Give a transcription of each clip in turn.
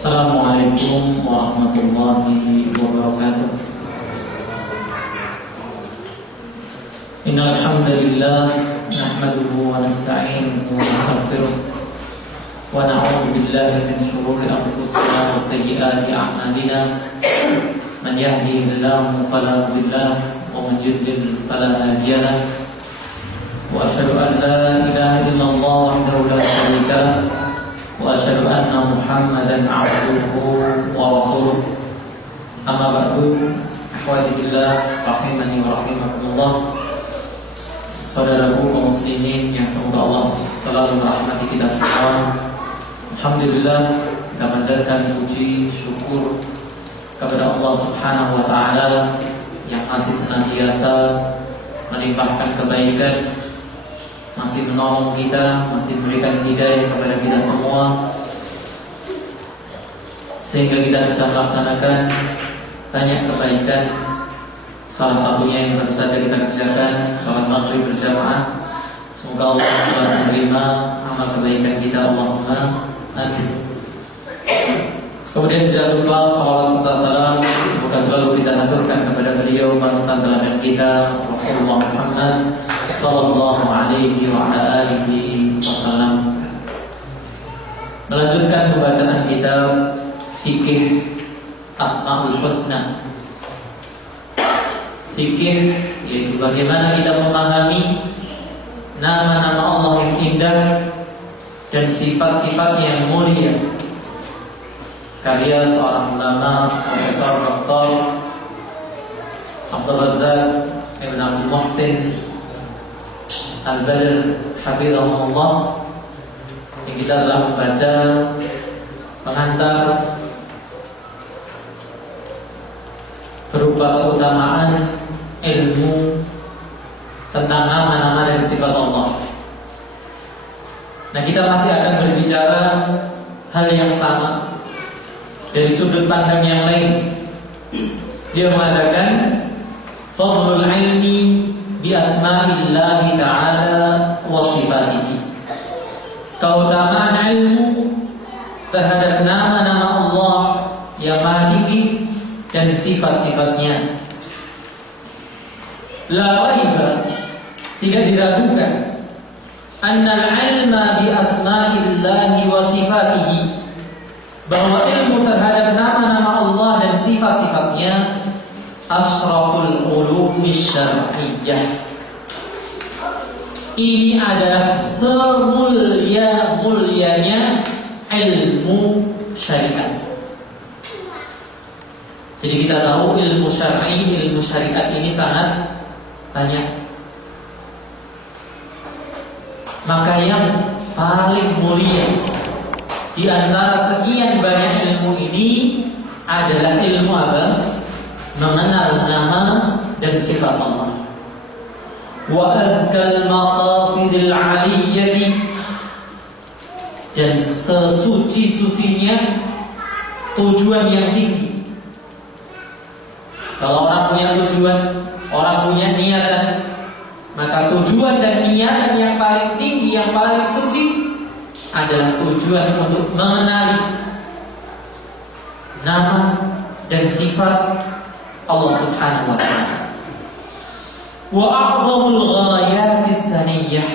Assalamualaikum warahmatullahi wabarakatuh. Innal hamdalillah nahmaduhu wa nasta'inuhu wa nastaghfiruh wa na'udzu billahi min shururi anfusina wa sayyiati a'malina. Man yahdihillahu fala mudilla lahu wa man yudlil fala hadiya lahu. Wa asyhadu an la ilaha illallah wahdahu la syarika lahu wa asyhadu anna Muhammadan 'abduhu wa rasuluh. Amma ba'du, ikhwati billah rahimani wa rahimakumullah. Saudaraku kaum muslimin yang semoga Allah selalu merahmati kita semua. Alhamdulillah, kita panjatkan puji syukur kepada Allah Subhanahu wa taala yang masih senantiasa melimpahkan kebaikan, masih menolong kita, masih memberikan hidayah kepada kita semua, sehingga kita bisa melaksanakan banyak kebaikan. Salah satunya yang baru saja kita kerjakan, sholat maghrib berjamaah. Semoga Allah selalu menerima amal kebaikan kita, Allahumma amin. Kemudian tidak lupa salawat serta salam semoga selalu kita aturkan kepada beliau, panutan teladan kita, Rasulullah Muhammad sallallahu alaihi wa ala alihi wasallam. Melanjutkan pembacaan kitab Fikih Asmaul Husna. Fikih yaitu bagaimana kita memahami nama-nama Allah yang indah dan sifat-sifat yang mulia. Karya seorang ulama, Profesor Dr. Abdul Razak Ibn Abdul Muhsin Al-Badr hafizahullah, yang kita telah membaca pengantar berupa keutamaan ilmu tentang nama-nama dan sifat Allah. Nah, kita masih akan berbicara hal yang sama dari sudut pandang yang lain. Dia mengatakan fadlul ilmi bi asma'illahi ta'ala wa sifatihi. Keutamaan ilmu terhadap nama-nama Allah yang maha tinggi dan sifat-sifatnya. La raiba, tidak diragukan, annal ilma bi asma'illahi wa sifatihi, bahwa ilmu terhadap nama-nama Allah dan sifat-sifatnya asraful ulumi syar'iyyah. Ini adalah semulia-mulianya ilmu syariat. Jadi kita tahu ilmu syar'i, ilmu syariat ini sangat banyak. Maka yang paling mulia di antara sekian banyak ilmu ini adalah ilmu apa? Mengenal nama dan sifat Allah. Wa azkal maqasidil aliyyati, dan sesuci-sucinya tujuan yang tinggi. Kalau orang punya tujuan, orang punya niatan, maka tujuan dan niatan yang paling tinggi, yang paling suci adalah tujuan untuk mengenali nama dan sifat Allah Subhanahu wa ta'ala. Wa a'dhamul ghayatis saniyah,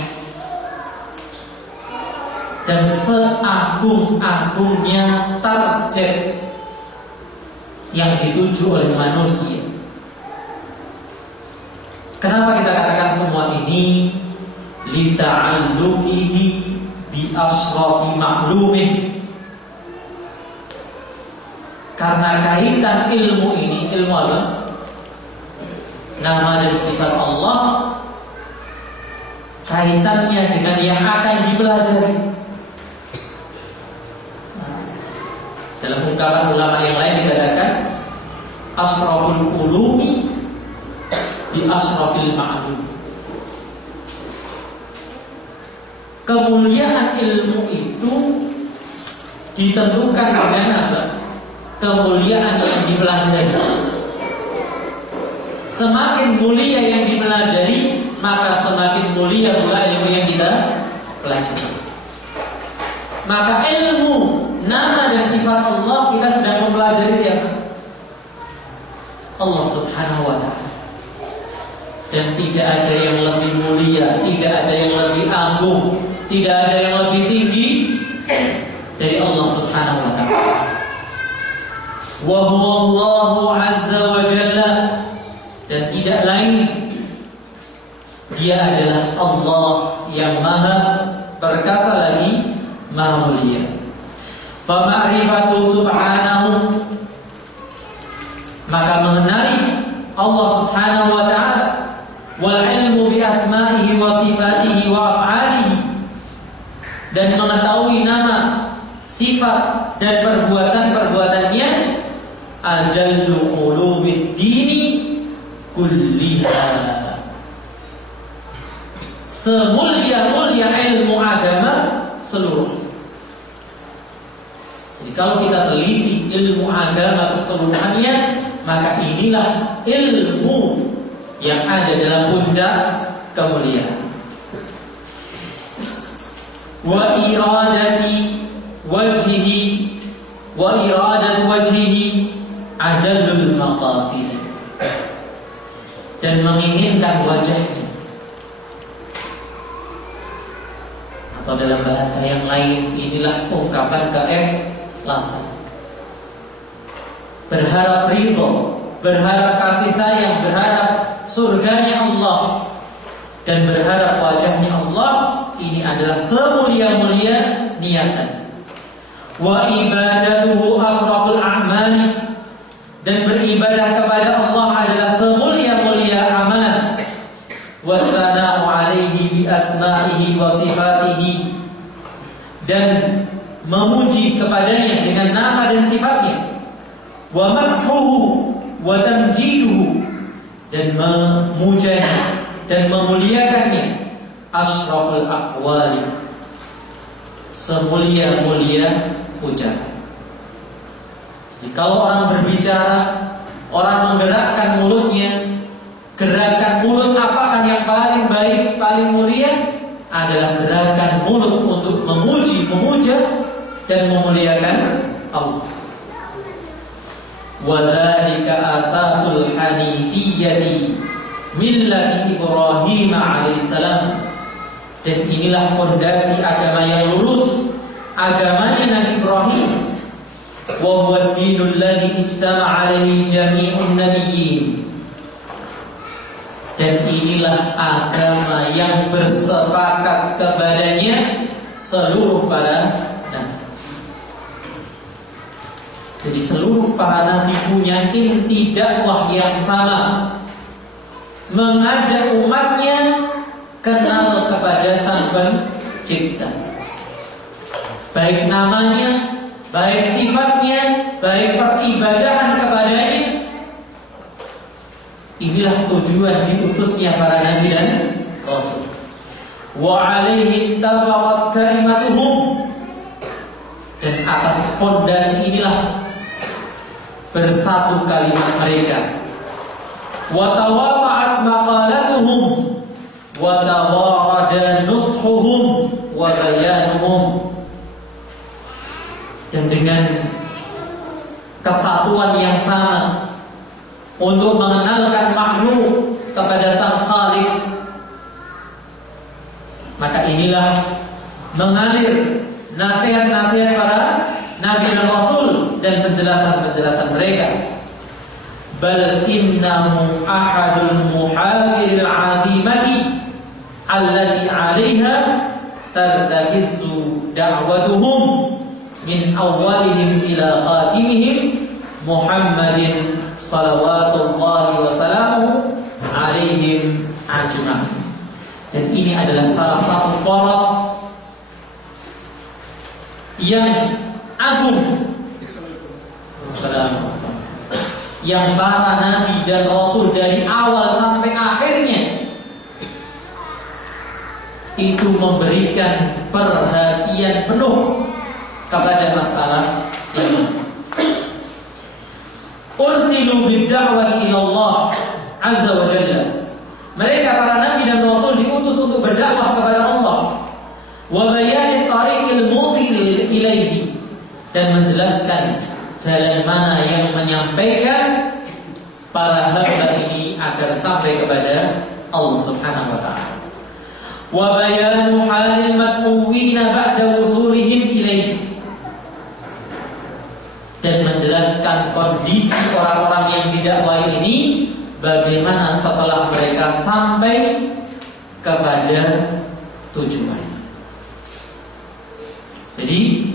dan seagung-agungnya target yang dituju oleh manusia. Kenapa kita katakan semua ini? Lita'alluqihi bi asrafi ma'lumin. Karena kaitan ilmu ini, ilmu apa? Nama dan sifat Allah, kaitannya dengan yang akan dipelajari. Dalam ungkapan ulama yang lain dikatakan asraful ulumi di asrafil ma'lum. Kemuliaan ilmu itu ditentukan dengan apa? Kemuliaan yang dipelajari. Semakin mulia yang dipelajari, maka semakin mulia pula ilmu yang kita pelajari. Maka ilmu nama dan sifat sifat Allah, kita sedang mempelajari siapa? Allah Subhanahu wa ta'ala. Dan tidak ada yang lebih mulia, tidak ada yang lebih agung, tidak ada yang lebih tinggi dari Allah Subhanahu wa ta'ala. Wa huwa Allahu azza wa jalla, dan tidak lain, Dia adalah Allah yang maha perkasa lagi maha mulia. Fa ma'rifatu subhanahu, maka mengenali Allah Subhanahu wa ta'ala, wal ilmu bi asma'ihi wa sifatihi wa af'alihi, dan mengetahui nama, sifat dan perbuatan-perbuatannya, ajallu ulumid dini kulliha, semulia-mulia ilmu agama seluruh. Jadi kalau kita teliti ilmu agama keseluruhannya, maka inilah ilmu yang ada dalam puncak kemuliaan. Wa iradati wajhihi, wa iradat wajhihi ajallul maqasid, dan menginginkan wajahnya, atau dalam bahasa yang lain, inilah ungkapan keikhlasan. Berharap ridho, berharap kasih sayang, berharap surganya Allah, dan berharap wajahnya Allah. Ini adalah semulia-mulia niatan. Wa ibadatuhu asraful a'mali, dan beribadah kepada Allah adalah semulia-mulia amalan. Wa tsana'u 'alaihi bi asma'ihi wa sifatihi, dan memuji kepadanya dengan nama dan sifatnya. Wa madhuhu wa tamjiduhu, dan memujanya dan memuliakannya. Ashraful aqwali, semulia-mulia ucapan. Jadi kalau orang berbicara, orang menggerakkan mulutnya, gerakan mulut apakah yang paling baik, paling mulia? Adalah gerakan mulut untuk memuji, memuja dan memuliakan Allah. Wa dzalika asasul hanifiyyati millati Ibrahim alaihissalam, dan inilah fondasi agama yang lurus, agamanya Nabi Ibrahim. Wa huwa ad-dinul ladzi ijtama'a 'alaihi jami'un nabiyyin, dan inilah agama yang bersepakat kepadanya seluruh para nabi. Jadi seluruh para nabi punya inti dakwah yang sama, mengajak umatnya kenal kepada Sang Pencipta, baik namanya, baik sifatnya, baik peribadahan kepadanya. Inilah tujuan diutusnya para nabi dan rasul. Wa 'alaihi tafaqat kalimatuhum, dan atas fondasi inilah bersatu kalimat mereka. Wa tawaqa'at maqalatuhum wa tawarada nushuhum wa bayanuhum, dan dengan kesatuan yang sama untuk mengenalkan makhluk kepada Sang Khaliq, maka inilah mengalir nasihat-nasihat para nabi dan rasul dan penjelasan-penjelasan mereka. Bal innahu ahadul muhawiril 'azimati allati 'alaiha tartakizu da'watuhum min awwalihim ila khatimihim Muhammadin salawatullahi wa salamuhu alaihim ajma'in. Dan ini adalah salah satu poros yang agung, yang para nabi dan rasul dari awal sampai akhirnya itu memberikan perhatian penuh kepada masalah ini. Ursilu bid-da'wati ila Allah azza wa jalla, mereka para nabi dan rasul diutus untuk berdakwah kepada Allah, wa bayan tariqil musil ilaihi, dan menjelaskan jalan mana yang menyampaikan para hamba ini agar sampai kepada Allah Subhanahu wa taala. Wa bayanu halil mad'uwina ba'da wusulihim ilaihi, dan menjelaskan kondisi orang-orang yang didakwai ini bagaimana setelah mereka sampai kepada tujuan. Jadi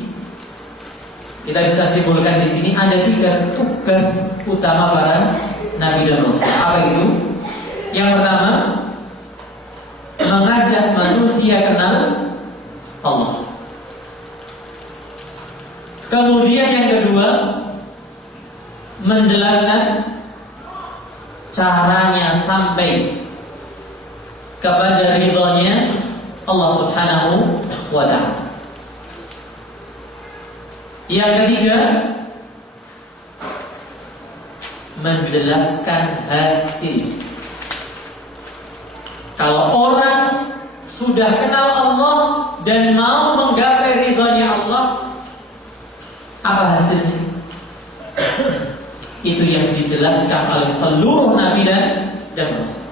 kita bisa simpulkan di sini ada 3 tugas utama para nabi dan rasul. Apa itu? Yang pertama, mengajak manusia kenal Allah. Kemudian yang kedua, menjelaskan caranya sampai kepada ridhonya Allah Subhanahu wa ta'ala. Yang ketiga, menjelaskan hasil. Kalau orang sudah kenal Allah dan mau menggapai ridhonya Allah, apa hasilnya? Itu yang dijelaskan oleh seluruh nabi dan rasul.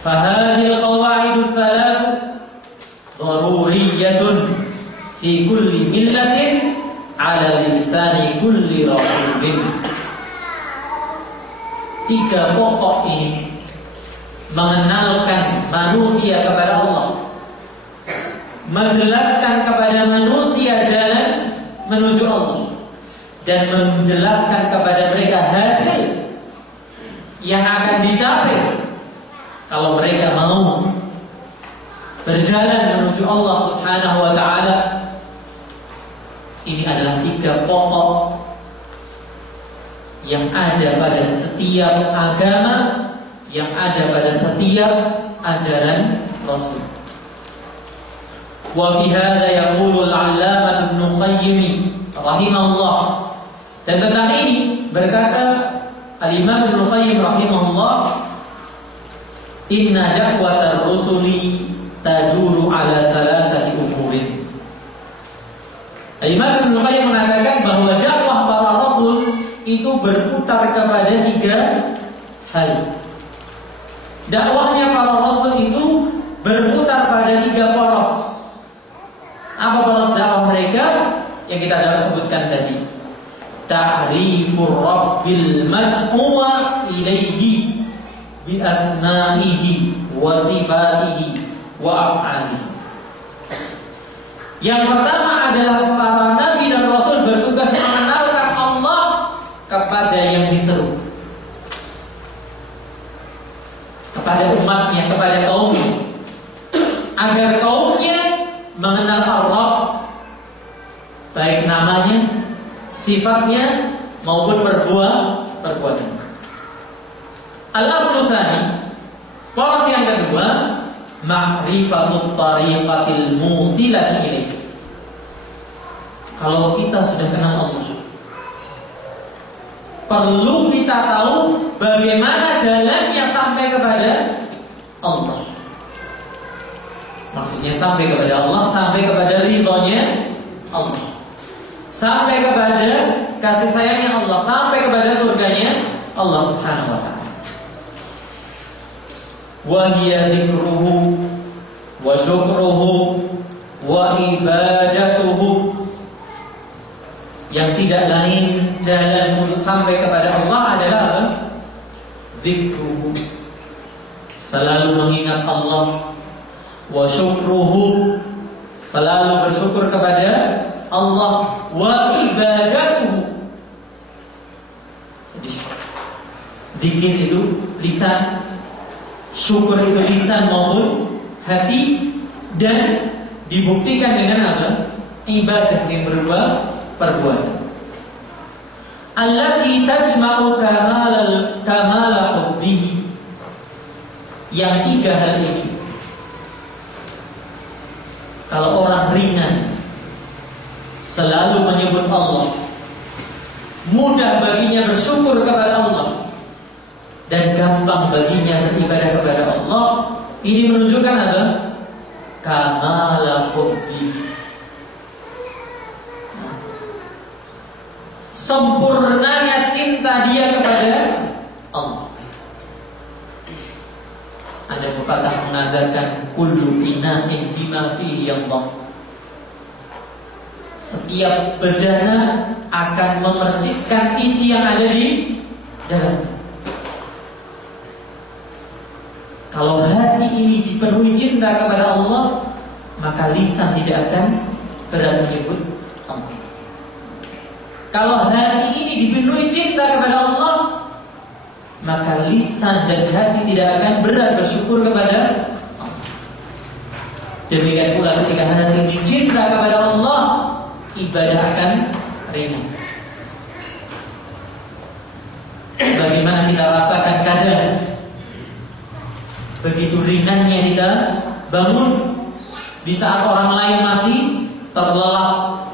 Fahadhil qawaidul thalath daruriyatun fi kulli millatin ala lisani kulli rasulin. 3 pokok ini mengenalkan manusia kepada Allah, menjelaskan kepada manusia jalan menuju Allah, dan menjelaskan kepada mereka hasil yang akan dicapai kalau mereka mau berjalan menuju Allah Subhanahu wa ta'ala. Ini adalah 3 pokok yang ada pada setiap agama, yang ada pada setiap ajaran Rasul. Wa fi hadza yaqulu al-'allamah Ibnu Qayyim rahimahullah. Dan tentang ini berkata Al-Imam Ibnu Qayyim rahimahullah, inna da'watar rusuli tajuru ala thalathati umurin. Al-Imam Ibnu Qayyim mengatakan bahwa dakwah para rasul itu berputar kepada 3 hal. Dakwahnya para rasul itu berputar pada 3 poros. Apa poros dakwah mereka? Yang kita sudah sebutkan tadi. Ta'rifur Rabbil mad'uwa ilaihi bi asma'ihi wa sifatihi wa af'alihi. Yang pertama adalah para nabi dan rasul bertugas mengenalkan Allah kepada yang diseru, kepada umatnya, kepada kaumnya, agar kaumnya mengenal Allah, baik namanya, sifatnya maupun perbuatan. Al-aslu tsani, poros yang kedua, ma'rifatut tariqatil musilati ilaihi. Kalau kita sudah kenal Allah, perlu kita tahu bagaimana jalannya sampai kepada Allah. Maksudnya sampai kepada Allah, sampai kepada ridhonya Allah, sampai kepada kasih sayangnya Allah, sampai kepada surganya Allah Subhanahu wa ta'ala. Wa hiya dzikruhu wa syukruhu wa ibadatuhu. Yang tidak lain jalan untuk sampai kepada Allah adalah dzikruhu, selalu mengingat Allah, wa syukruhu, selalu bersyukur kepada Allah, wa ibadatuhu. Jadi dzikir itu lisan, syukur itu lisan maupun hati, dan dibuktikan dengan apa? Ibadah yang berupa perbuatan. Allati tajma'u kamala hubbihi. Yang 3 hal ini, kalau orang ringan selalu menyebut Allah, mudah baginya bersyukur kepada Allah, dan gampang baginya beribadah kepada Allah, ini menunjukkan apa? Kamala hubbi. sempurnanya cinta dia kepada Allah. Ada pepatah mengatakan kullu ina'in bima fihi Allah. Setiap bejana akan memercikkan isi yang ada di dalam. Kalau hati ini dipenuhi cinta kepada Allah, maka lisan tidak akan berat menyebut Allah. Kalau hati ini dipenuhi cinta kepada Allah, maka lisan dan hati tidak akan berat bersyukur kepada Allah. Demikian pula ketika hati ini cinta kepada Allah, ibadah akan ringan. Bagaimana kita rasakan kadang begitu ringannya kita bangun di saat orang lain masih terlelap,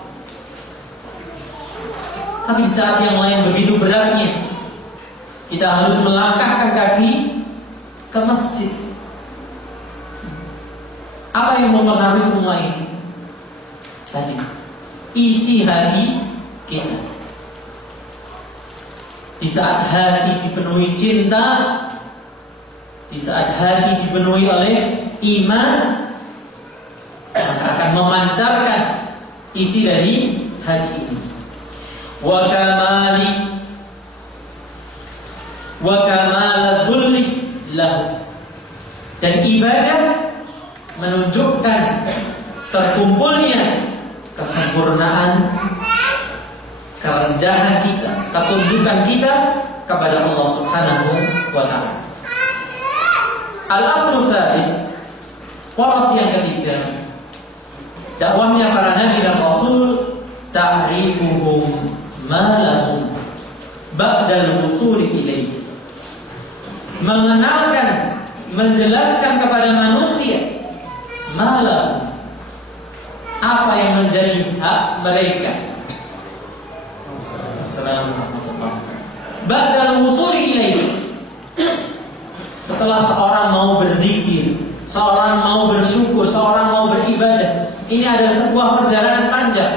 tapi di saat yang lain begitu beratnya kita harus melangkahkan kaki ke masjid. Apa yang mempengaruhi semua ini? Tadi isi hati kita. Di saat hati dipenuhi cinta, di saat hati dipenuhi oleh iman, maka akan memancarkan isi dari hati ini. Wa kamali wa kamala dhulli lahu. Dan ibadah menunjukkan terkumpulnya kesempurnaan, kerendahan kita, ketundukan kita kepada Allah Subhanahu wa ta'ala. Al-aslu tsani, poros yang ketiga, dakwahnya para nabi dan rasul, ta'rifuhum ma lahum ba'dal wusuli ilaih. Mengenalkan, menjelaskan kepada manusia ma lahum, apa yang menjadi hak mereka. Assalamualaikum. Ba'dal wusuli ilaih, setelah seorang mau berzikir, seorang mau bersyukur, seorang mau beribadah, ini adalah sebuah perjalanan panjang.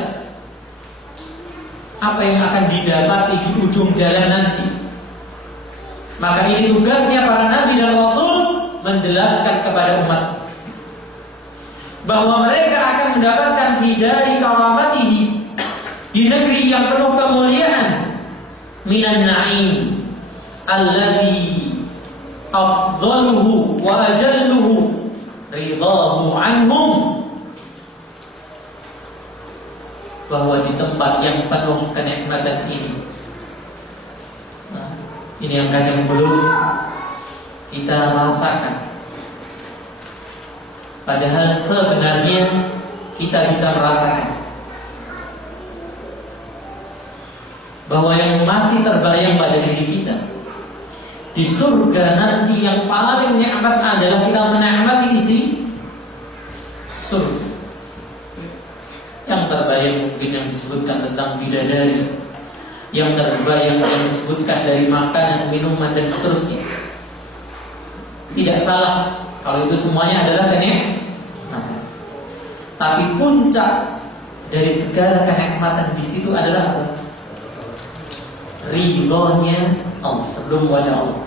Apa yang akan didapati di ujung jalan nanti? Maka ini tugasnya para nabi dan rasul, menjelaskan kepada umat bahwa mereka akan mendapatkan fidari karamatihi, di negeri yang penuh kemuliaan, minan na'im alladhi afdaluhu wa ajalluhu ridahu anhum, bahwa di tempat yang penuh kenikmatan ini, ini yang kadang belum kita rasakan, padahal sebenarnya kita bisa merasakan bahwa yang masih terbayang pada diri kita di surga nanti yang paling nikmat adalah kita menikmati isi surga. Yang terbayang mungkin yang disebutkan tentang bidadari, yang terbayang yang disebutkan dari makanan, minuman dan seterusnya. Tidak salah kalau itu semuanya adalah kenikmatan. Tapi puncak dari segala kenikmatan di situ adalah apa? Ridhonya Allah. Sebelum wajah Allah,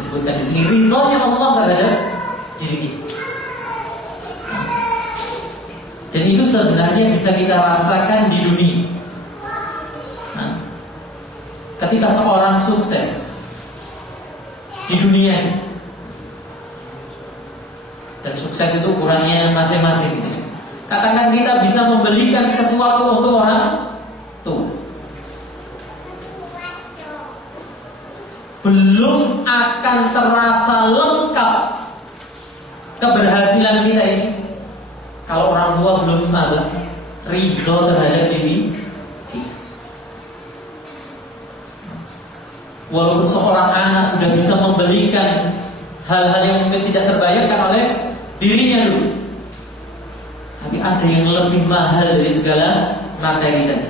disebutkan di sini ridhonya Allah terhadap diri kita. Dan itu sebenarnya bisa kita rasakan di dunia. Ketika seorang sukses di dunia, dan sukses itu ukurannya masing-masing. Katakan kita bisa membelikan sesuatu untuk orang tua, belum akan terasa lengkap keberhasilan kita ini kalau orang tua belum ada ridho terhadap diri. Walaupun seorang anak sudah bisa membelikan hal-hal yang mungkin tidak terbayangkan oleh dirinya dulu, tapi ada yang lebih mahal dari segala materi tadi.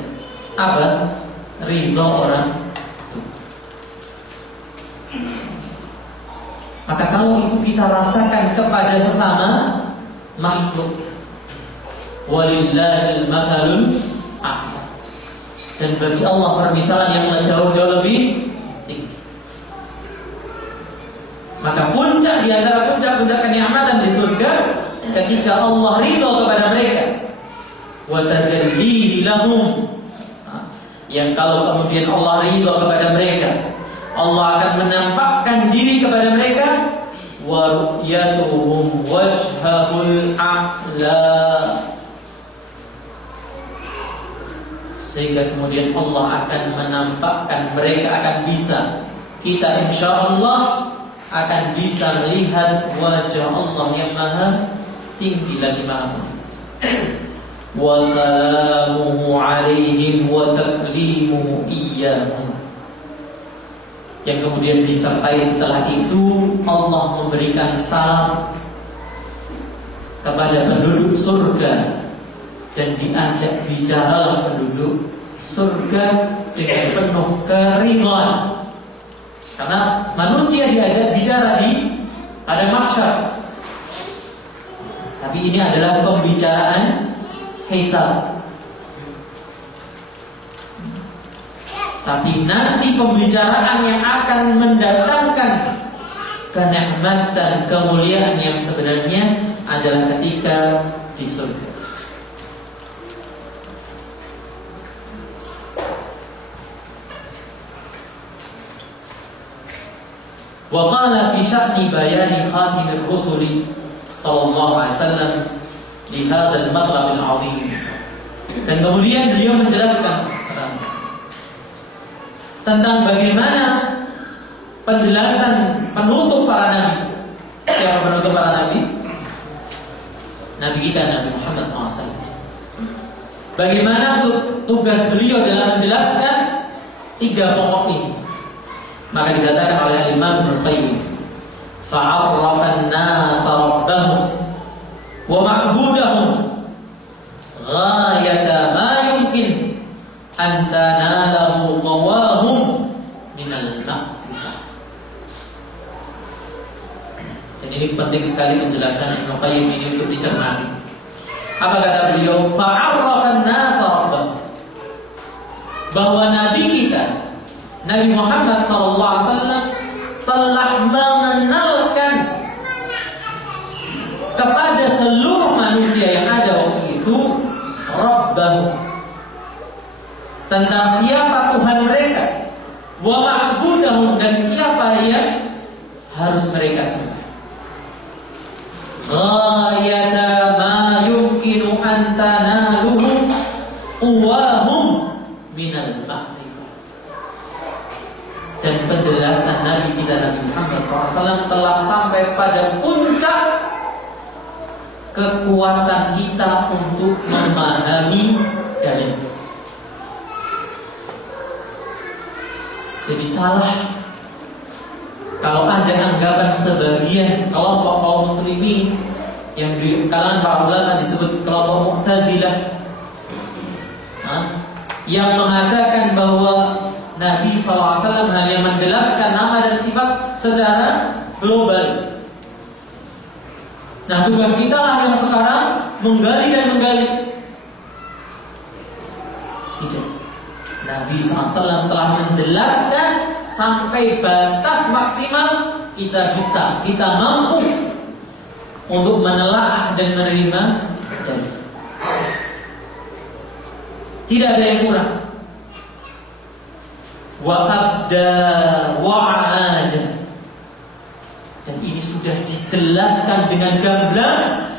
Apa? Ridho orang tua. Maka kalau itu kita rasakan kepada sesama makhluk, walillahil mathalul a'la. Dan bagi Allah permisalan yang jauh-jauh lebih tinggi. Maka puncak di antara puncak-puncak kenikmatan di surga ketika Allah ridho kepada mereka. Wa tajalli lahum, yang kalau kemudian Allah ridho kepada mereka, Allah akan menampakkan diri kepada mereka. Wa ru'yatuhum wajhahul a'la, sehingga kemudian Allah akan menampakkan mereka akan bisa, kita insyaallah akan bisa melihat wajah Allah yang maha tinggi lagi maha tinggi. Wa salamuhu alaihim wa taklimuhu iyyahum, yang kemudian disertai setelah itu Allah memberikan salam kepada penduduk surga dan diajak bicaralah penduduk surga dengan penuh keridhaan. Karena manusia diajak bicara di pada mahsyar, tapi ini adalah pembicaraan hisab. Tapi nanti pembicaraan yang akan mendatangkan kenikmatan, kemuliaan yang sebenarnya adalah ketika di surga. Wa qala fi sya'ni bayani khatimir rusuli sallallahu alaihi wasallam li hadzal matlab al-'azim. Dan kemudian beliau menjelaskan tentang bagaimana penjelasan penutup para nabi. Siapa penutup para nabi? Nabi kita Nabi Muhammad SAW. Bagaimana tugas beliau dalam menjelaskan tiga pokok ini? Maka dikatakan oleh Imam Ibnu Qayyim, fa'arrafa an-nasa rabbahum wa ma'budahum ghayata ma yumkin an tanalahu qawahum minal ma'rifah. Dan ini penting sekali penjelasan Ibnu Qayyim ini untuk dicermati. Apa kata beliau? Fa'arrafa an-nasa rabbahum, bahwa nabi kita Nabi Muhammad SAW telah mengenalkan kepada seluruh manusia yang ada waktu itu Rabbahu, tentang siapa Tuhan mereka, wa ma'budahum, dan siapa yang harus mereka sembah. Ghayata ma yumkinu an tanaluhum quwahum minal ma'rifah. Dan penjelasan Nabi kita Nabi Muhammad SAW telah sampai pada puncak kekuatan kita untuk memahami dalil. Jadi salah kalau ada anggapan sebagian kelompok kaum muslimin yang di kalangan para ulama disebut kelompok Mu'tazilah, yang mengatakan bahwa Nabi SAW hanya menjelaskan nama dan sifat secara global. Nah, tugas kita lah yang sekarang menggali dan menggali. Tidak. Nabi SAW telah menjelaskan sampai batas maksimal kita bisa, kita mampu untuk menelaah dan menerima dalil. Tidak ada yang kurang. Wa abda wa aada, dan ini sudah dijelaskan dengan gamblang,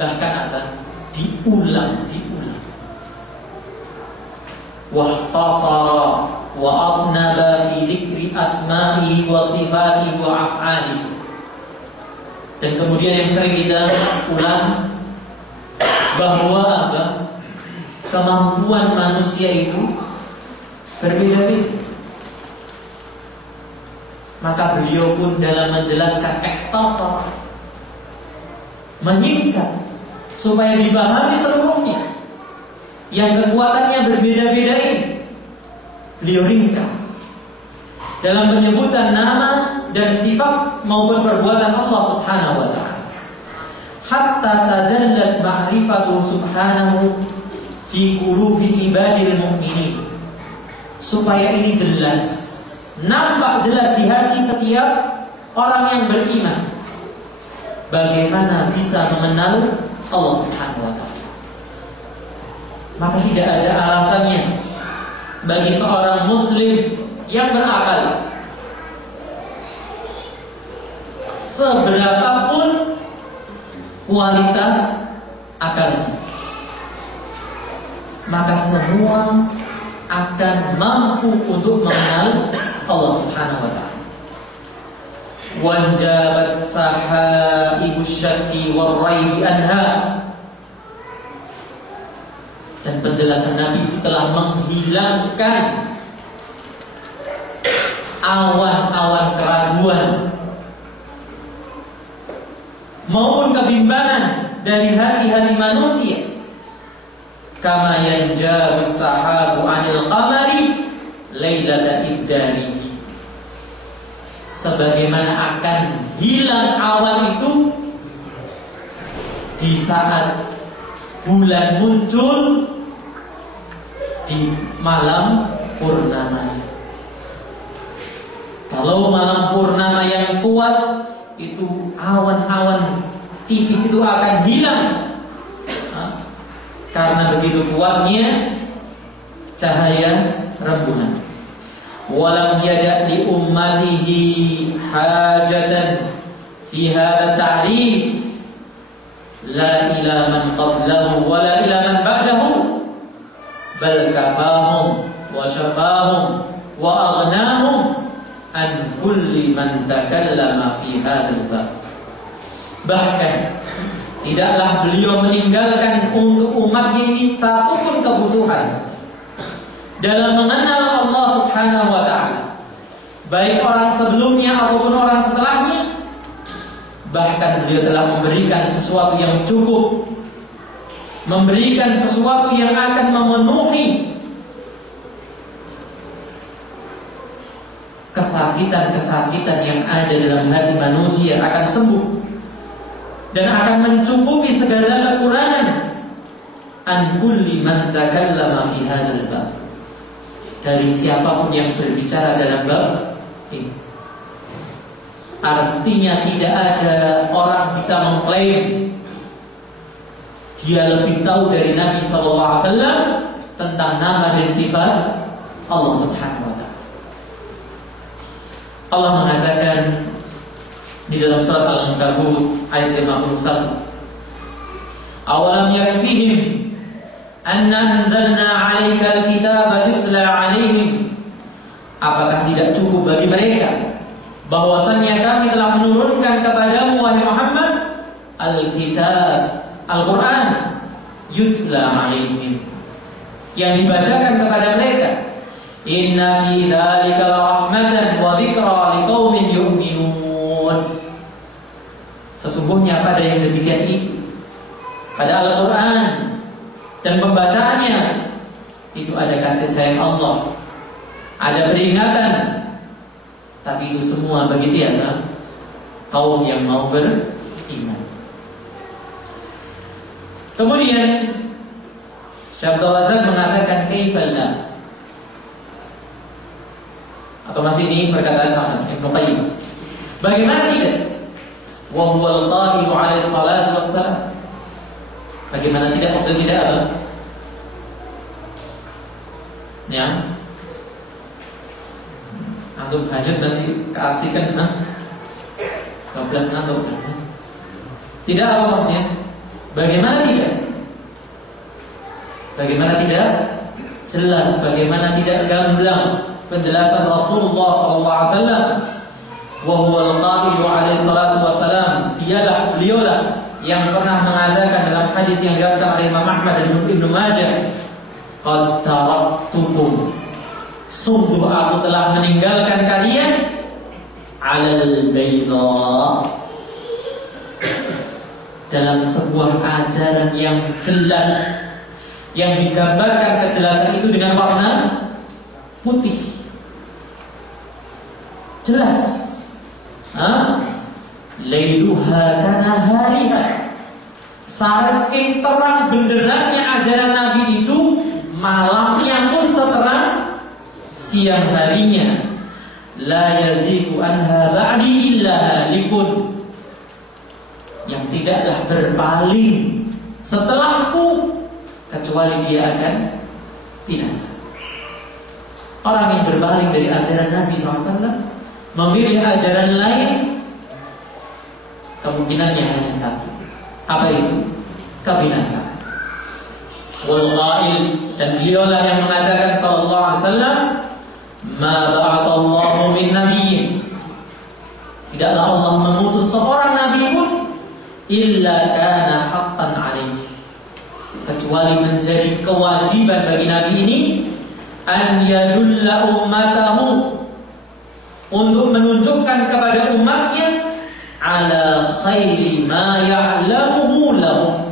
bahkan apa? Diulang. Wahtasara wa adnaba fi dzikri asma'i wa sifati wa af'ali. Dan kemudian yang sering kita ulang bahwa apa? Kemampuan manusia itu berbeda-beda. Maka beliau pun dalam menjelaskan ikhtasar, menyingkat supaya dipahami seluruhnya, yang kekuatannya berbeda-beda ini beliau ringkas dalam penyebutan nama dan sifat maupun perbuatan Allah Subhanahu wa ta'ala, hatta tajallat ma'rifatu subhanahu fi qulubi ibadil mu'minin, supaya ini jelas, nampak jelas di hati setiap orang yang beriman. Bagaimana bisa mengenal Allah Subhanahu wa Ta'ala? Maka tidak ada alasannya bagi seorang muslim yang berakal, seberapapun kualitas akalnya, maka semua akan mampu untuk mengenal Allah Subhanahu wa Ta'ala. Wanjabat sahaibu syakki warraibi anha. Dan penjelasan Nabi itu telah menghilangkan awan-awan keraguan maupun kebimbangan dari hati-hati manusia. Kama yanjabu sahabu anil qamari lailata ibdarihi. Sebagaimana akan hilang awan itu di saat bulan muncul di malam purnama. Kalau malam purnama yang kuat, itu awan-awan tipis itu akan hilang. Karena begitu kuatnya cahaya rembulan. Walam yada' li ummatihi hajatan fi hadha ta'rif la ila man qablahu wa la ila man ba'dahu bal kafahum wa syafahum wa aghnahum an kulli man takallama fi hadzal bab. Bahkan tidaklah beliau meninggalkan untuk umatnya ini satu pun kebutuhan dalam mengenal Allah Subhanahu wa Ta'ala, baik orang sebelumnya ataupun orang setelahnya. Bahkan beliau telah memberikan sesuatu yang cukup, memberikan sesuatu yang akan memenuhi kesakitan-kesakitan yang ada dalam hati manusia, akan sembuh dan akan mencukupi segala kekurangan. An kulli man takallama fi hadzal bab. Dari siapapun yang berbicara dalam bab ini. Artinya tidak ada orang bisa mengklaim dia lebih tahu dari Nabi SAW tentang nama dan sifat Allah Subhanahu wa Ta'ala. Allah mengatakan di dalam surat Al-Ankabut ayat 51, awalam yakfihim anna anzalna 'alaikal kitaba yusla 'alaihim. Apakah tidak cukup bagi mereka bahwasannya kami telah menurunkan kepadamu wahai Muhammad Al-Kitab, Al-Quran, yusla 'alaihim, yang dibacakan kepada mereka. Inna fi dzalika rahmatan wa dzikra liqaumin yu'minun. Sesungguhnya pada yang demikian itu, pada Al-Quran dan pembacaannya, itu ada kasih sayang Allah, ada peringatan. Tapi itu semua bagi siapa? Kaum yang mau beriman. Kemudian Syekh Abdul Razak mengatakan kaifala, atau masih ini perkataan Ibnu Qayyim, bagaimana tidak? Wa huwal qahiru 'alaihi salatu wassalam. Bagaimana tidak? Maksud tidak apa? Ya, antum hanyut nanti keasikan 12 ngantuk. Tidak apa maksudnya? Bagaimana tidak? Bagaimana tidak? Jelas. Bagaimana tidak gamblang penjelasan Rasulullah SAW. Wa huwal qahiru 'alaihi salatu wassalam. Dialah, beliaulah yang pernah mengatakan dalam hadis yang diriwayatkan oleh Imam Ahmad dan Ibnu Majah, qad taraktukum, sungguh aku telah meninggalkan kalian 'alal bayda, dalam sebuah ajaran yang jelas, yang digambarkan kejelasan itu dengan warna putih, jelas. Lailuha kanahariha, saking terang benderangnya ajaran Nabi itu, malamnya pun seterang siang harinya, la yazigu anha ba'di illa halikun, yang tidaklah berpaling setelahku kecuali dia akan binasa. Orang yang berpaling dari ajaran Nabi SAW, memilih ajaran lain, kemungkinannya hanya satu. Apa itu? Kebinasaan. Wal qail, dan beliaulah yang mengatakan sallallahu alaihi wasallam, ma ba'athallahu min nabiyyin, tidaklah Allah mengutus seorang nabi pun illa kana haqqan alaihi, kecuali menjadi kewajiban bagi nabi ini an yadulla ummatahu, untuk menunjukkan kepada umatnya ala khairi ma ya'lamuhu lahum.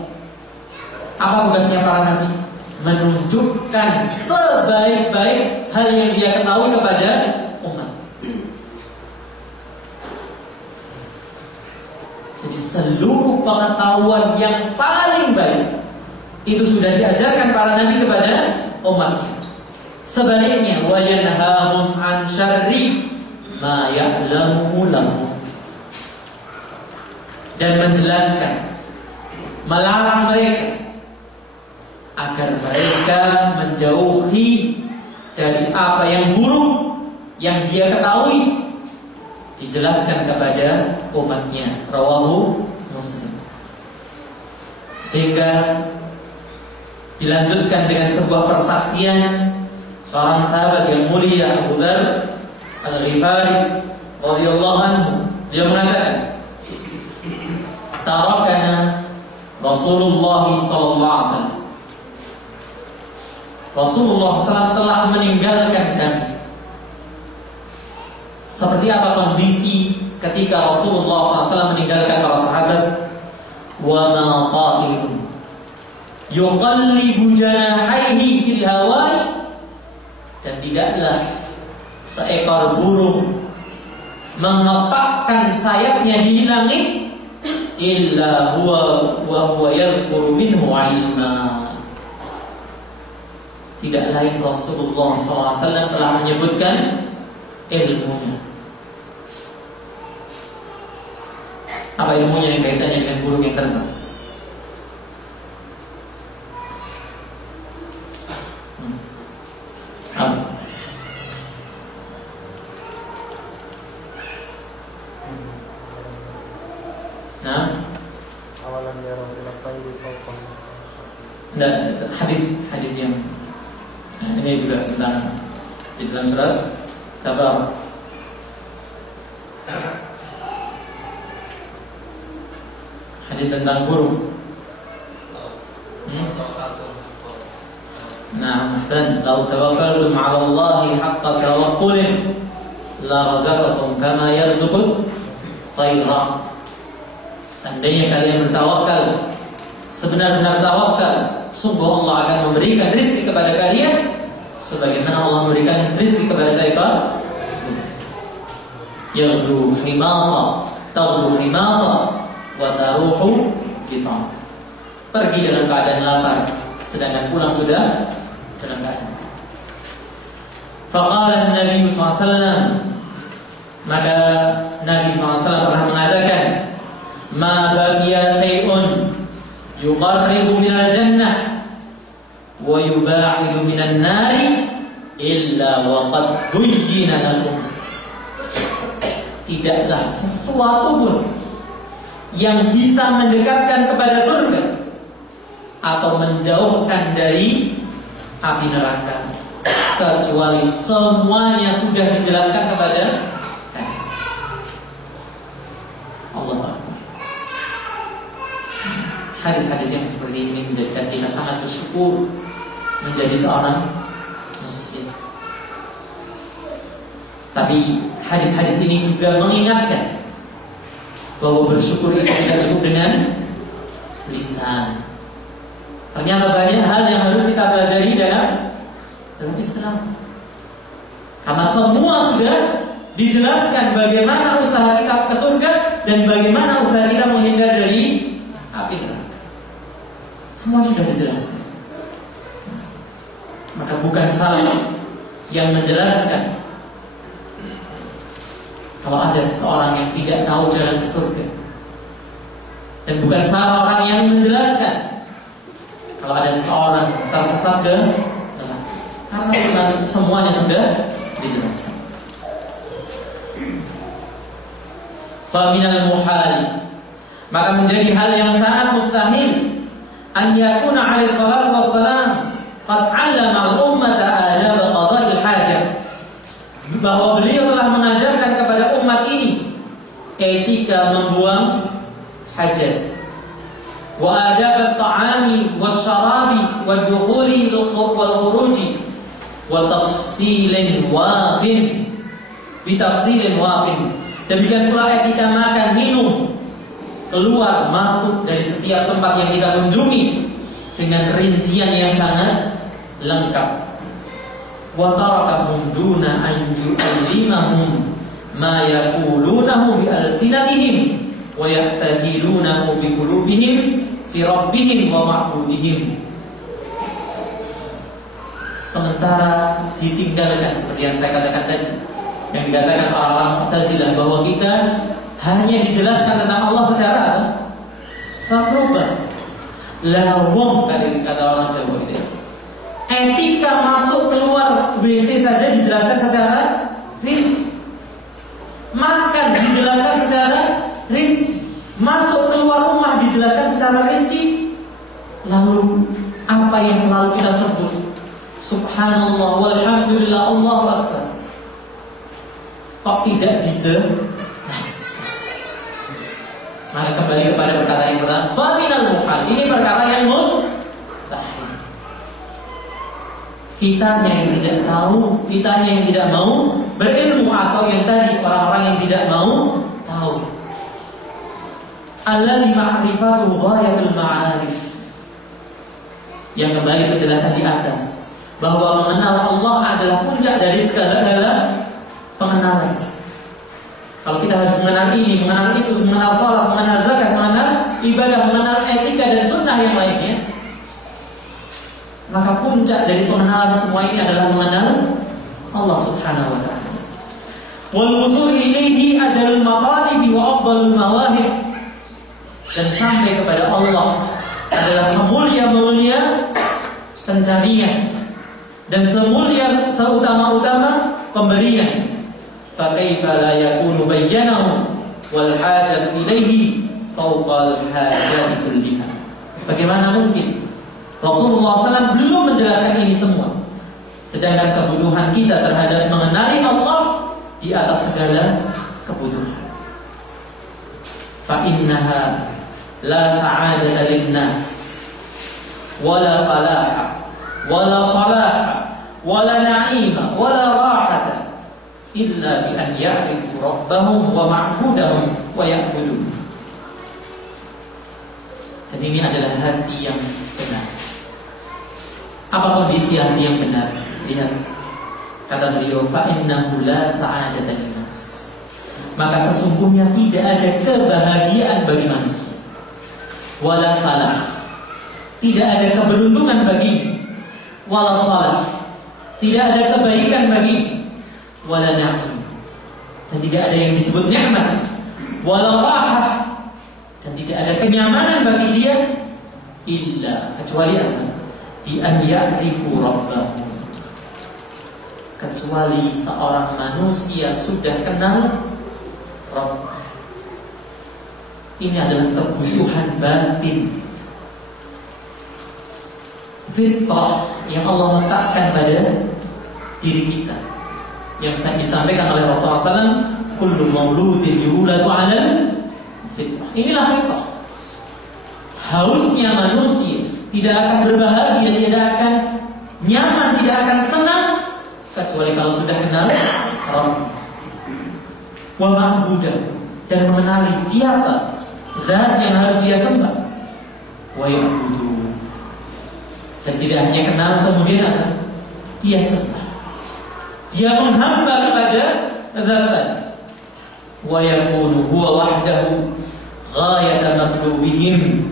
Apa tugasnya para nabi? Menunjukkan sebaik-baik hal yang dia ketahui kepada umat. Jadi seluruh pengetahuan yang paling baik itu sudah diajarkan para nabi kepada umatnya. Sebaliknya, wa yanhahum an syarri ma ya'lamuhu lahum, dan menjelaskan, melarang mereka agar mereka menjauhi dari apa yang buruk yang dia ketahui, dijelaskan kepada umatnya. Rawahu Muslim. Sehingga dilanjutkan dengan sebuah persaksian seorang sahabat yang mulia, Abu Dzar Al-Ghifari radhiyallahu anhu. Dia mengatakan, tarakana Rasulullah sallallahu alaihi wasallam, Rasulullah SAW telah meninggalkan kami. Seperti apa kondisi ketika Rasulullah SAW meninggalkan para sahabat? Wa ma ta'ilun yuqallibu janahaihi fil hawa, dan tidaklah seekor burung mengepakkan sayapnya di langit illa huwa yadhkuru minhu ilma. Tidak lain Rasulullah SAW telah menyebutkan ilmunya. Apa ilmunya yang kaitannya dengan burung yang terbang? Apa? Nah, awalan yarau ila tayri fawqa. Nah, hadis yang ini juga tentang di dalam surat Tabarak. Hadis tentang burung. Nah, ahsan. Lau tawakkaltum 'ala Allahi haqqa tawakkul la razaqakum kama yarzuqut tayra. Seandainya kalian bertawakal sebenar-benar tawakal, sungguh Allah akan memberikan rezeki kepada kalian sebagaimana Allah memberikan rezeki kepada seekor yaghdu himasa, taghdu himasa wa taruhu bitam. Pergi dalam keadaan lapar, sedangkan pulang sudah dalam keadaan. Faqala Nabi SAW, maka Nabi SAW pernah mengatakan, ma baqiya syai'un yuqarribu minal jannah wa yuba'idu minan nari illa waqad buyyina lakum. Tidaklah sesuatu pun yang bisa mendekatkan kepada surga atau menjauhkan dari api neraka kecuali semuanya sudah dijelaskan kepada Allah. Hadis-hadis yang seperti ini menjadikan kita sangat bersyukur menjadi seorang muslim. Tapi hadis-hadis ini juga mengingatkan bahwa bersyukur itu tidak cukup dengan lisan. Ternyata banyak hal yang harus kita pelajari dalam Islam. Karena semua sudah dijelaskan bagaimana usaha kita ke surga dan bagaimana usaha kita menghindar dari api neraka. Semua sudah dijelaskan. Maka bukan salah yang menjelaskan. Kalau ada seseorang yang tidak tahu jalan ke surga, dan bukan salah orang yang menjelaskan. Kalau ada seseorang tersesat ke neraka, karena semuanya sudah dijelaskan. Faminal muhal, maka menjadi hal yang sangat mustahil an yakuna alaihi salatu wassalam qad 'allama al-ummata adab qada'il hajah, bahwa beliau telah mengajarkan kepada umat ini etika membuang hajat, wa adab at-ta'ami wasyarabi wad-dukhuli wal-khuruji wa tafsilin wafin bi tafsilin wafin. Demikian pula etika makan, minum, keluar, masuk dari setiap tempat yang kita kunjungi dengan rincian yang sangat lengkap. Wa tarakahum duna an yu'allimahum ma yaqulunahu bi alsinatihim wa ya'taqilunahu bi qulubihim fi rabbihim wa ma'budihim. Sementara ditinggalkan seperti yang saya katakan tadi, yang dikatakan orang Mu'tazilah, bahwa kita hanya dijelaskan tentang Allah secara safruba. Lawong kata orang Jawa itu. Etika masuk keluar WC saja dijelaskan secara rinci. Makan dijelaskan secara rinci. Masuk keluar rumah dijelaskan secara rinci. Lalu apa yang selalu kita sebut? Subhanallah walhamdulillah Allahu akbar. Kok tidak dijelaskan? Maka kembali kepada perkataan yang pertama, faminal muhal, ini perkara yang mustahil. Kitanya yang tidak tahu, kitanya yang tidak mau berilmu, atau yang tadi orang-orang yang tidak mau tahu. Alladzi ma'rifatu ghayatul ma'arif, yang kembali penjelasan di atas, bahwa mengenal Allah adalah puncak dari segala pengenalan. Kalau kita harus mengenal ini, mengenal itu, mengenal sholat, mengenal zakat, mengenal ibadah, mengenal etika dan sunnah yang lainnya, maka puncak dari pengenalan semua ini adalah mengenal Allah Subhanahu wa ta'ala. Wal wusul ilaihi ajrul maqalib wa afdalul mawahib, dan sampai kepada Allah adalah semulia-mulia pencarian dan seutama-utama pemberian. Fakaifa la yakunu bayyanahu wal hajat ilaihi fawqal hajat kulliha. Bagaimana mungkin Rasulullah SAW belum menjelaskan ini semua, sedangkan kebutuhan kita terhadap mengenali Allah di atas segala kebutuhan. Fa innaha la sa'adata linnas wala falaha wala salaha wala na'ima wala rahata illa bi an ya'rifu rabbahum wa ma'budahum wa ya'budun. Dan ini adalah hati yang benar. Apa kondisi hati yang benar? Lihat kata beliau, fa innahu la sa'adata linnas, maka sesungguhnya tidak ada kebahagiaan bagi manusia, wala falah, tidak ada keberuntungan bagi, wala salah, tidak ada kebaikan bagi, wala na'im, dan tidak ada yang disebut nikmat, wala rahah, dan tidak ada kenyamanan bagi dia, illa, kecuali apa? Bi an ya'rifu rabbahu, kecuali seorang manusia sudah kenal Rabb. Ini adalah kebutuhan batin, fitrah yang Allah letakkan pada diri kita, yang disampaikan oleh Rasulullah SAW, kullu mauludin yuladu 'alal fitrah. Inilah fitrah. Hausnya manusia tidak akan berbahagia, tidak akan nyaman, tidak akan senang kecuali kalau sudah kenal Rabb wa ma'budah, dan mengenali siapa zat yang harus dia sembah, wa ya'budu, dan tidak hanya kenal kemudian dia sembah, dia menghamba kepada zat tadi, wa yakunu huwa wahdahu ghayata matlubihim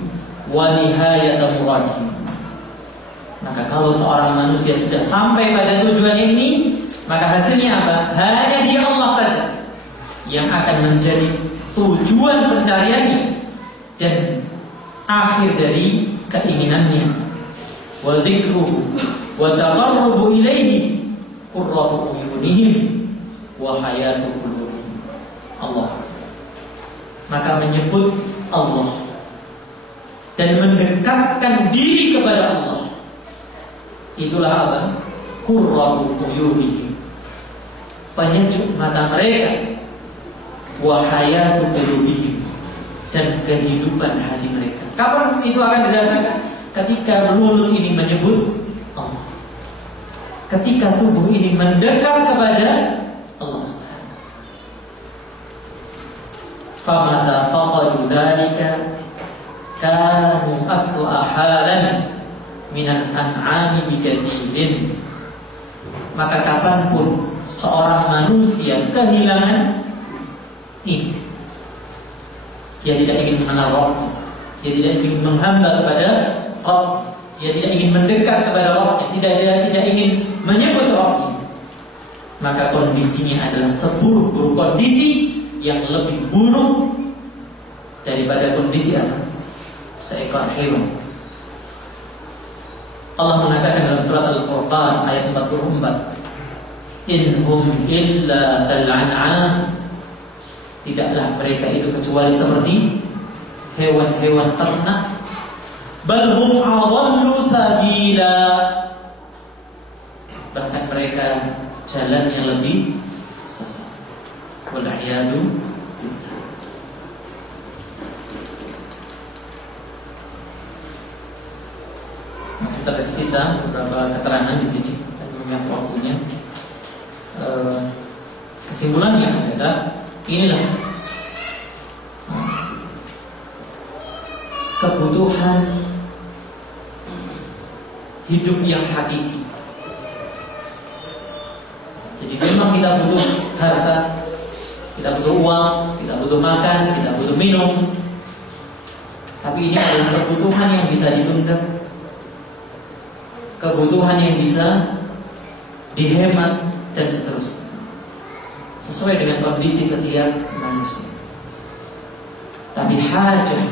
wa nihayata muradihim. Maka kalau seorang manusia sudah sampai pada tujuan ini, Maka hasilnya apa? Hanya dia Allah saja yang akan menjadi tujuan pencariannya dan akhir dari keinginannya. Wa dzikru wa taqarrubu ilaihi qurratu uyunihim wa hayatu qulubihim. Allah. Maka menyebut Allah dan mendekatkan diri kepada Allah, itulah apa? Qurratu uyunihim, penyejuk mata mereka, wa hayatu qulubihim, dan kehidupan hati mereka. Kapan itu akan dirasakan? Ketika mulut ini menyebut Allah, ketika tubuh ini mendekat kepada Allah Subhanahu. Famata faqadu dzalika kanu aswa halan minal an'ami bikathirin. Maka kapanpun seorang manusia kehilangan ini, dia tidak ingin mengenal Rabb, dia tidak ingin menghamba kepada Rabb, dia tidak ingin mendekat kepada Rabb, dia tidak ingin menyebut Rabb, maka kondisinya adalah seburuk-buruk kondisi yang lebih buruk daripada kondisi apa? Seekor hewan. Allah mengatakan dalam surat Al-Furqan ayat 44, "Inhum illa kal'an'am." Tidaklah mereka itu kecuali seperti hewan-hewan ternak. Bal hum adallu sabila. Bahkan mereka jalan yang lebih sesat. Wal a'yadu. Masih tersisa beberapa keterangan di sini dan mengingat waktunya. Kesimpulannya adalah inilah kebutuhan hidup yang hakiki. Jadi memang kita butuh harta, kita butuh uang, kita butuh makan, kita butuh minum. Tapi ini adalah kebutuhan yang bisa ditunda, kebutuhan yang bisa dihemat dan seterusnya, sesuai dengan kondisi setiap manusia. Tapi hajat,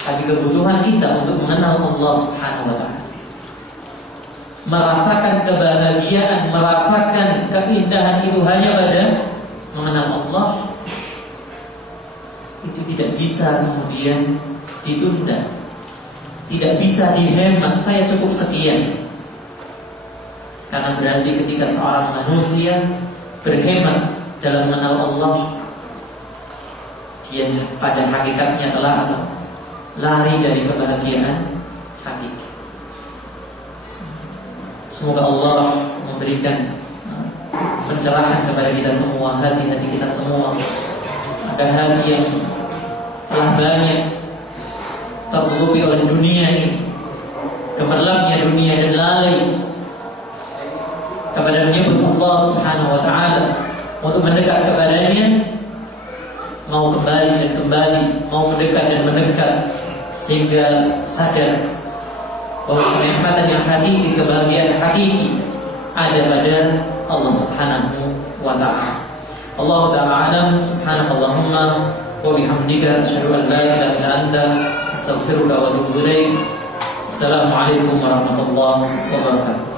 tapi kebutuhan kita untuk mengenal Allah Subhanahu wa ta'ala, merasakan kebahagiaan, merasakan keindahan itu hanya pada mengenal Allah, itu tidak bisa kemudian ditunda, tidak bisa dihemat. Saya cukup sekian. Karena berarti ketika seorang manusia berhemat dalam mengenal Allah, dia pada hakikatnya telah lari dari kebahagiaan hakiki. Semoga Allah memberikan pencerahan kepada kita semua, hati-hati kita semua, agar hati yang telah banyak tertutupi oleh dunia ini, gemerlapnya dunia, dan lalai kepada menyebut Allah Subhanahu wa ta'ala, untuk mendekat kepadanya, mau kembali dan kembali, mau mendekat dan mendekat, sehingga sadar bahwa kenikmatan yang hakiki, kebahagiaan hakiki ada pada Allah Subhanahu wa ta'ala. Allah ta'ala alam. Subhanakallahumma wa bihamdika asyhadu an la ilaha illa anta astaghfiruka wa atubu ilaik. Assalamualaikum warahmatullahi wabarakatuh.